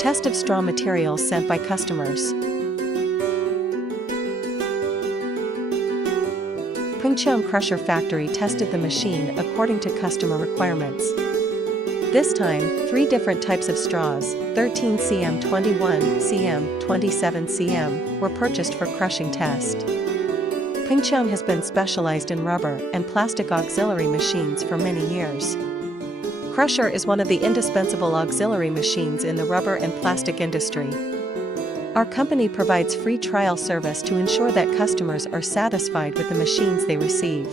Test of straw materials sent by customers. Pengqiang Crusher Factory tested the machine according to customer requirements. This time, 3 different types of straws, 13 cm, 21 cm, 27 cm, were purchased for crushing test. Pengqiang has been specialized in rubber and plastic auxiliary machines for many years. Crusher is one of the indispensable auxiliary machines in the rubber and plastic industry. Our company provides free trial service to ensure that customers are satisfied with the machines they receive.